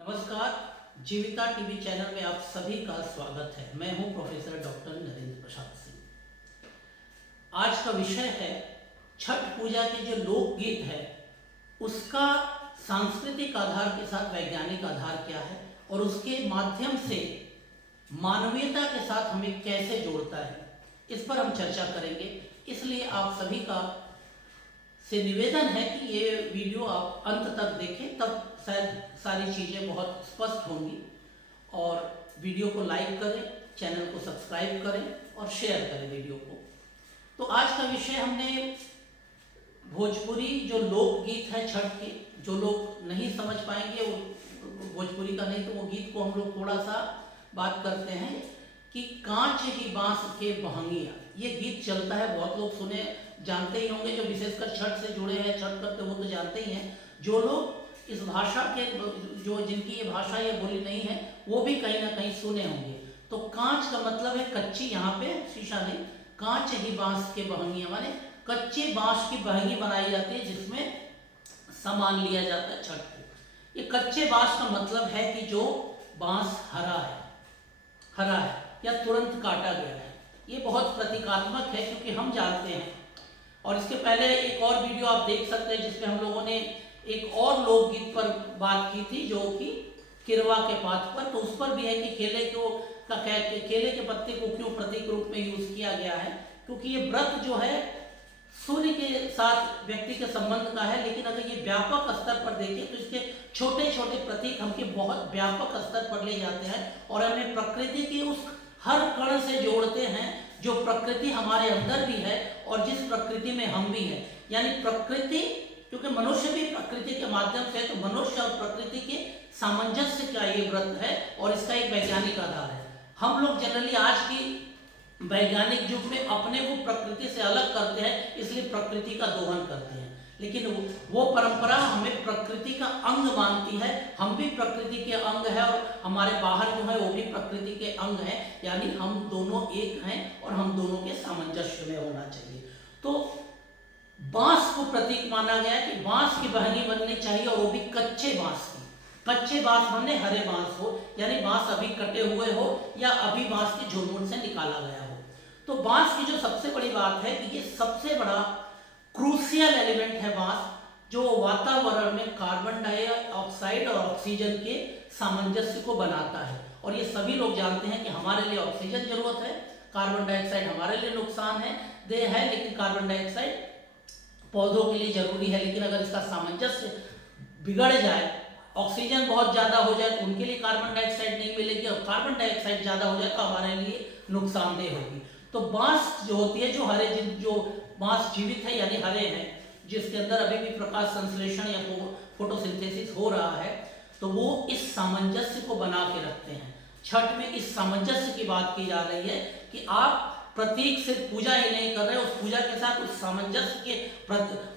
नमस्कार। जीविका TV channel में आप सभी का स्वागत है। मैं हूं प्रोफेसर डॉक्टर नरेंद्र प्रसाद सिंह। आज का विषय है छठ पूजा के जो लोकगीत है उसका सांस्कृतिक आधार के साथ वैज्ञानिक आधार क्या है और उसके माध्यम से मानवीयता के साथ हमें कैसे जोड़ता है, इस पर हम चर्चा करेंगे। इसलिए आप सभी का से निवेदन है कि ये वीडियो आप अंत तक देखें, तब शायद सारी चीज़ें बहुत स्पष्ट होंगी। और वीडियो को लाइक करें, चैनल को सब्सक्राइब करें और शेयर करें वीडियो को। तो आज का विषय हमने भोजपुरी जो लोकगीत है छठ के, जो लोग नहीं समझ पाएंगे वो भोजपुरी का नहीं, तो वो गीत को हम लोग थोड़ा सा बात करते हैं कि कांच ही बांस के बहंगिया। ये गीत चलता है, बहुत लोग सुने जानते ही होंगे, जो विशेषकर छठ से जुड़े हैं, छठ करते वो तो जानते ही हैं। जो लोग इस भाषा के जो जिनकी ये भाषा या बोली नहीं है वो भी कहीं ना कहीं सुने होंगे। तो कांच का मतलब है कच्ची, यहाँ पे शीशा नहीं, कांच ही बांस के बहंगिया माने कच्चे बांस की बहंगी बनाई जाती है जिसमें सामान लिया जाता है छठ को। ये कच्चे बांस का मतलब है कि जो बांस हरा है या तुरंत काटा गया है। ये बहुत प्रतीकात्मक है क्योंकि हम जानते हैं, और इसके पहले एक और वीडियो आप देख सकते हैं जिसमें हम लोगों ने एक और लोकगीत पर बात की थी, जो कि किरवा के पात पर। तो उस पर भी है कि केले के पत्ते को क्यों प्रतीक रूप में यूज किया गया है, क्योंकि ये व्रत जो है सूर्य के साथ व्यक्ति के संबंध का है। लेकिन अगर ये व्यापक स्तर पर देखें तो इसके छोटे छोटे प्रतीक हमके बहुत व्यापक स्तर पर ले जाते हैं और हमें प्रकृति के उस हर कण से जोड़ते हैं जो प्रकृति हमारे अंदर भी है और जिस प्रकृति में हम भी हैं। यानी प्रकृति, क्योंकि मनुष्य भी प्रकृति के माध्यम से, तो मनुष्य और प्रकृति के सामंजस्य का ये व्रत है और इसका एक वैज्ञानिक आधार है। हम लोग जनरली आज की वैज्ञानिक युग में अपने को प्रकृति से अलग करते हैं, इसलिए प्रकृति का दोहन करते हैं, लेकिन वो परंपरा हमें प्रकृति का अंग मानती है। हम भी प्रकृति के अंग है और हमारे बाहर जो है वो भी प्रकृति के अंग है। यानी हम दोनों एक हैं और हम दोनों के सामंजस्य में होना चाहिए। तो बांस को प्रतीक माना गया है कि बांस की बहंगी बननी चाहिए और वो भी कच्चे बांस की। कच्चे बांस बनने हरे बांस हो, यानी बांस अभी कटे हुए हो या अभी बांस के झुरमुट से निकाला गया हो। तो बांस की जो सबसे बड़ी बात है कि ये सबसे बड़ा क्रूशियल एलिमेंट है बांस, जो वातावरण में कार्बन डाइऑक्साइड और ऑक्सीजन के सामंजस्य को बनाता है। और ये सभी लोग जानते हैं कि हमारे लिए ऑक्सीजन जरूरत है, कार्बन डाइऑक्साइड हमारे लिए नुकसान है देह है, लेकिन कार्बन डाइऑक्साइड पौधों के लिए जरूरी है। लेकिन अगर इसका सामंजस्य बिगड़ जाए, ऑक्सीजन बहुत ज्यादा हो जाए तो उनके लिए कार्बन डाइऑक्साइड नहीं मिलेगी, और कार्बन डाइऑक्साइड ज्यादा हो जाए तो हमारे लिए नुकसानदेह होगी। तो बांस जो होती है, जो बांस जीवित है यानी हरे हैं, जिसके अंदर अभी भी प्रकाश संश्लेषण या फोटोसिंथेसिस हो रहा है, तो वो इस सामंजस्य को बना के रखते हैं। छठ में इस सामंजस्य की बात की जा रही है कि आप प्रतीक से पूजा ही नहीं कर रहे, उस पूजा के साथ उस सामंजस्य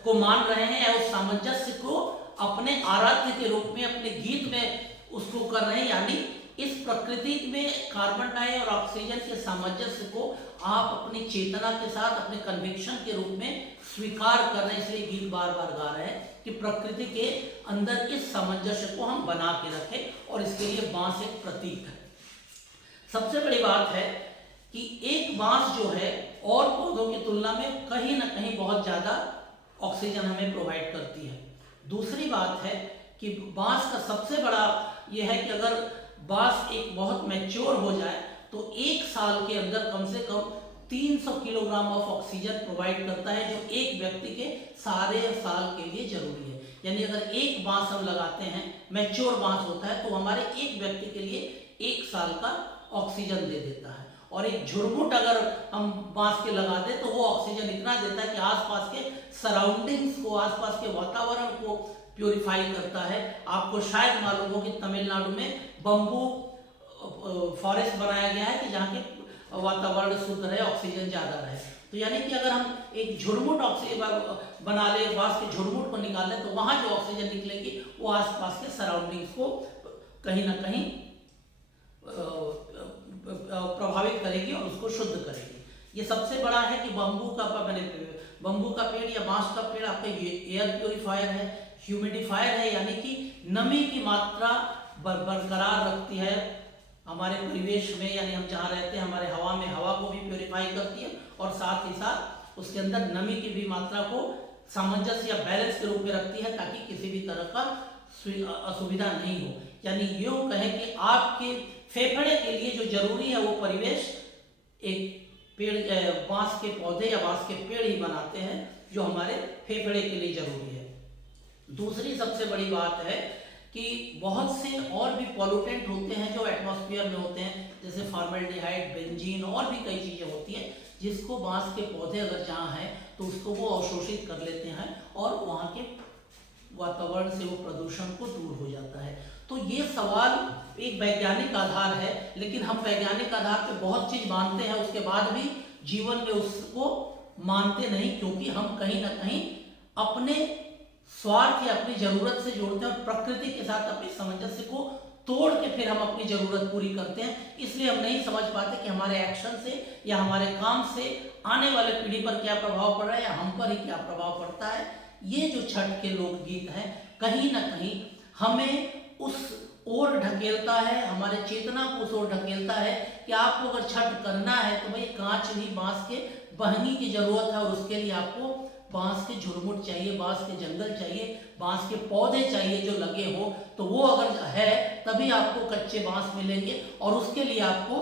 को मान रहे हैं या उस सामंजस्य को अपने आराध्य के रूप में अपने गीत में उसको कर रहे हैं। यानी इस प्रकृति में कार्बन डाई और ऑक्सीजन के सामंजस्य को आप अपनी चेतना के साथ अपने कन्विक्शन के रूप में स्वीकार कर रहे हैं। इसलिए गीत बार बार गा रहे हैं कि प्रकृति के अंदर इस सामंजस्य को हम बना के रखें, और इसके लिए बांस एक प्रतीक है। सबसे बड़ी बात है कि एक बांस जो है और पौधों की तुलना में कहीं ना कहीं बहुत ज्यादा ऑक्सीजन हमें प्रोवाइड करती है। दूसरी बात है कि बांस का सबसे बड़ा यह है कि अगर बांस एक बहुत मैच्योर हो जाए तो एक साल के अंदर कम से कम 300 किलोग्राम ऑफ ऑक्सीजन प्रोवाइड करता है, जो एक व्यक्ति के सारे साल के लिए जरूरी है। यानी अगर एक बांस हम लगाते हैं, मैच्योर बांस होता है, तो हमारे एक व्यक्ति के लिए एक साल का ऑक्सीजन दे देता है। और एक झुरमुट अगर हम बांस के लगा दें तो वो ऑक्सीजन इतना देता है कि आसपास के सराउंडिंग्स को, आसपास के वातावरण को प्यूरिफाई करता है। आपको शायद मालूम हो कि तमिलनाडु में बम्बू फॉरेस्ट बनाया गया है कि जहाँ के वातावरण शुद्ध रहे, ऑक्सीजन ज्यादा रहे। तो यानी कि अगर हम एक झुरमुट ऑक्सीजन बना ले, बांस के झुरमुट को निकाल ले, तो वहां जो ऑक्सीजन निकलेगी वो आसपास के सराउंडिंग्स को कहीं ना कहीं प्रभावित करेगी और उसको शुद्ध करेगी। ये सबसे बड़ा है कि बम्बू का पेड़ या बांस का पेड़ आपका एयर प्योरीफायर है, ह्यूमिडिफायर है, यानी कि नमी की मात्रा बरकरार रखती है हमारे परिवेश में, यानी हम जहाँ रहते हैं हमारे हवा में हवा को भी प्योरीफाई करती है और साथ ही साथ उसके अंदर नमी की भी मात्रा को सामंजस्य या बैलेंस के रूप में रखती है, ताकि किसी भी तरह का असुविधा नहीं हो। यानी यूं कहें कि आपके फेफड़े के लिए जो जरूरी है वो परिवेश एक पेड़, बांस के पौधे या बांस के पेड़ ही बनाते हैं, जो हमारे फेफड़े के लिए जरूरी है। दूसरी सबसे बड़ी बात है कि बहुत से और भी पॉल्यूटेंट होते हैं जो एटमॉस्फेयर में होते हैं, जैसे फॉर्मेल्डिहाइड, बेंजीन और भी कई चीजें होती हैं, जिसको बांस के पौधे अगर जहाँ हैं तो उसको वो अवशोषित कर लेते हैं और वहाँ के वातावरण से वो प्रदूषण को दूर हो जाता है। तो ये सवाल एक वैज्ञानिक आधार है, लेकिन हम वैज्ञानिक आधार पे बहुत चीज मानते हैं, उसके बाद भी जीवन में उसको मानते नहीं, क्योंकि हम कहीं ना कहीं अपने स्वार्थ या अपनी जरूरत से जोड़ते हैं और प्रकृति के साथ अपने सामंजस्य को तोड़ के फिर हम अपनी जरूरत पूरी करते हैं। इसलिए हम नहीं समझ पाते कि हमारे एक्शन से या हमारे काम से आने वाले पीढ़ी पर क्या प्रभाव पड़ रहा है या हम पर ही क्या प्रभाव पड़ता है। ये जो छठ के लोकगीत हैं कहीं ना कहीं हमें उस ओर ढकेलता है, हमारे चेतना को उस ओर ढकेलता है कि आपको अगर छठ करना है तो भाई कांच नहीं, बांस के बहंगी की जरूरत है, और उसके लिए आपको बांस के झुरमुट चाहिए, बांस के जंगल चाहिए, बांस के पौधे चाहिए जो लगे हो। तो वो अगर है तभी आपको कच्चे बांस मिलेंगे, और उसके लिए आपको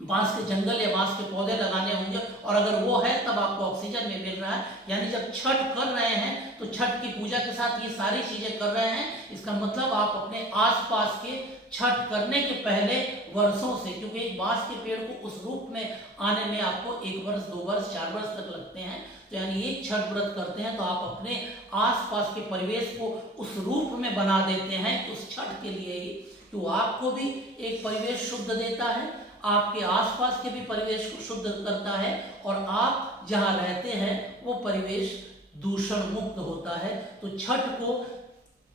बांस के जंगल या बांस के पौधे लगाने होंगे, और अगर वो है तब आपको ऑक्सीजन में मिल रहा है। यानी जब छठ कर रहे हैं तो छठ की पूजा के साथ ये सारी चीजें कर रहे हैं। इसका मतलब आप अपने आसपास के छठ करने के पहले वर्षों से, क्योंकि एक बांस के पेड़ को उस रूप में आने में आपको 1 वर्ष, 2 वर्ष, 4 वर्ष तक लगते हैं, तो यानी एक छठ व्रत करते हैं तो आप अपने आसपास के परिवेश को उस रूप में बना देते हैं उस छठ के लिए ही, तो आपको भी एक परिवेश शुद्ध देता है, आपके आसपास के भी परिवेश को शुद्ध करता है, और आप जहां रहते हैं वो परिवेश दूषण मुक्त होता है। तो छठ को,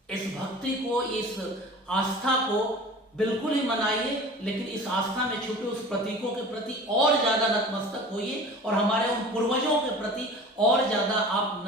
इस भक्ति को, इस आस्था को बिल्कुल ही मनाइए, लेकिन इस आस्था में छुपे उस प्रतीकों के प्रति और ज्यादा नतमस्तक होइए, और हमारे उन पूर्वजों के प्रति और ज्यादा आप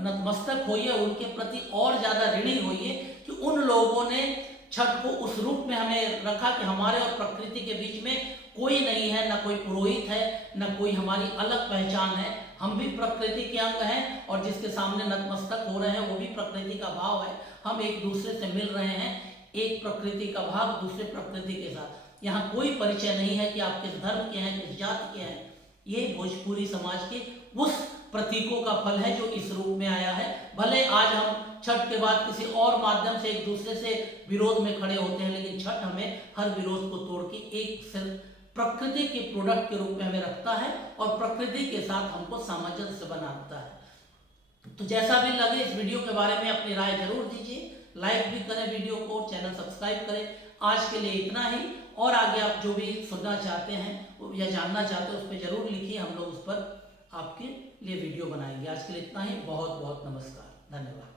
नतमस्तक होइए, उनके प्रति और ज्यादा ऋणी होइए कि उन लोगों ने छठ को उस रूप में हमें रखा कि हमारे और प्रकृति के बीच में कोई नहीं है, ना कोई पुरोहित है, ना कोई हमारी अलग पहचान है। हम भी प्रकृति के अंग हैं, और जिसके सामने नतमस्तक हो रहे हैं वो भी प्रकृति का भाव है। हम एक दूसरे से मिल रहे हैं, एक प्रकृति का भाग दूसरे प्रकृति के साथ। यहाँ कोई परिचय नहीं है कि आप किस धर्म के हैं, किस जाति के हैं। ये भोजपुरी समाज के उस प्रतीकों का फल है जो इस रूप में आया है। भले आज हम छठ के बाद किसी और माध्यम से एक दूसरे से विरोध में खड़े होते हैं, लेकिन छठ हमें हर विरोध को तोड़ के एक सिर्फ प्रकृति के प्रोडक्ट के रूप में हमें रखता है, और प्रकृति के साथ हमको सामंजस्य बनाता है। तो जैसा भी लगे इस वीडियो के बारे में अपनी राय जरूर दीजिए, लाइक भी करें वीडियो को, चैनल सब्सक्राइब करें। आज के लिए इतना ही, और आगे आप जो भी सुनना चाहते हैं या जानना चाहते हैं उस पर जरूर लिखिए, हम लोग उस पर आपके लिए वीडियो बनाएंगे। आज के लिए इतना ही, बहुत बहुत नमस्कार, धन्यवाद।